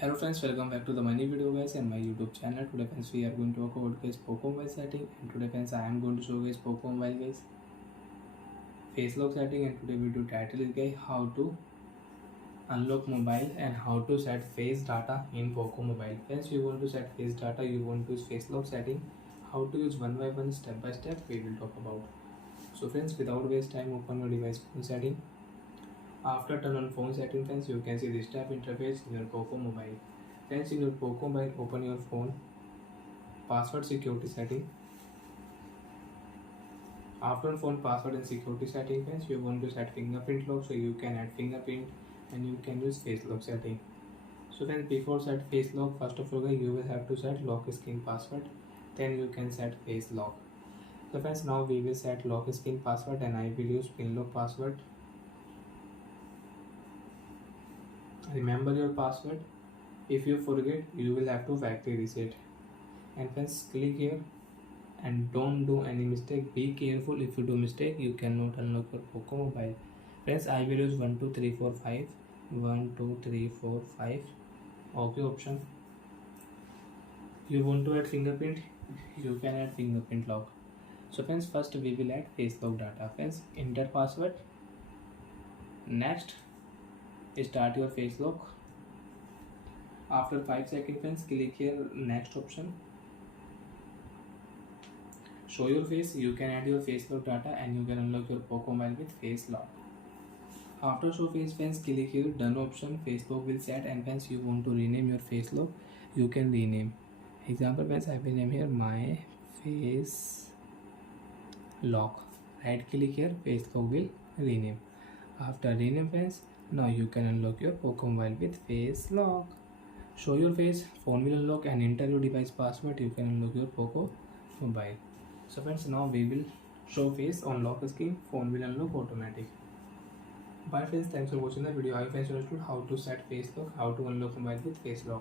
Hello friends, welcome back to the money video guys and my YouTube channel. Today friends we are going to talk about guys Poco Mobile setting, and today friends I am going to show guys Poco Mobile guys face lock setting, and today video title is guys how to unlock mobile and how to set face data in Poco Mobile. Friends, you want to set face data, you want to use face lock setting, how to use one by one, step by step we will talk about. So friends, without waste time, open your device phone setting. After turn on phone setting friends, you can see this tab interface in your Poco Mobile. Friends, in your Poco Mobile, open your phone, password security setting. After phone password and security setting friends, you want to set fingerprint lock, so you can add fingerprint and you can use face lock setting. So friends, before set face lock, first of all you will have to set lock screen password, then you can set face lock. So friends, now we will set lock screen password and I will use pin lock password. Remember your password. If you forget, you will have to factory reset. And friends, click here and don't do any mistake. Be careful, if you do mistake you cannot unlock your Poco Mobile. Friends, I will use 1 2 3 4 5 1 2 3 4 5 okay option. You want to add fingerprint, you can add fingerprint lock. So friends, first we will add face lock data. Friends, enter password, next start your face lock. After 5 seconds friends, click here next option, show your face. You can add your face lock data and you can unlock your Poco Mobile with face lock. After show face friends, click here done option. Face lock will set, and friends, you want to rename your face lock, you can rename. Example friends, I will name here my face lock. Right click here, face lock will rename. After rename friends, now you can unlock your Poco Mobile with face lock. Show your face, phone will unlock, and enter your device password, you can unlock your Poco Mobile. So friends, now we will show face on lock screen, phone will unlock automatic. Bye friends, thanks for watching the video. I hope you understood how to set face lock, how to unlock mobile with face lock.